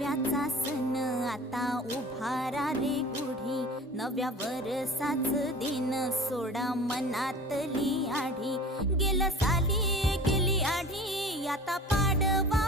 नव्याचा सण आता उभारा रे गुढी, नव्या वरसाच दिन सोडा मनातली आढी. गेलं साली गेली आढी, आता पाडवा